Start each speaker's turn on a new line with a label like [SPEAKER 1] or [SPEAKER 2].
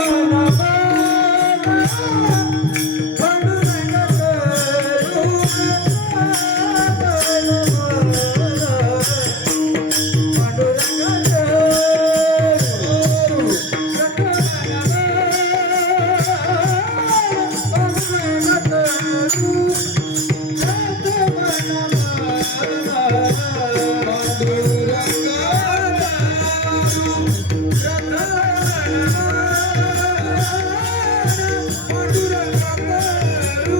[SPEAKER 1] Come on.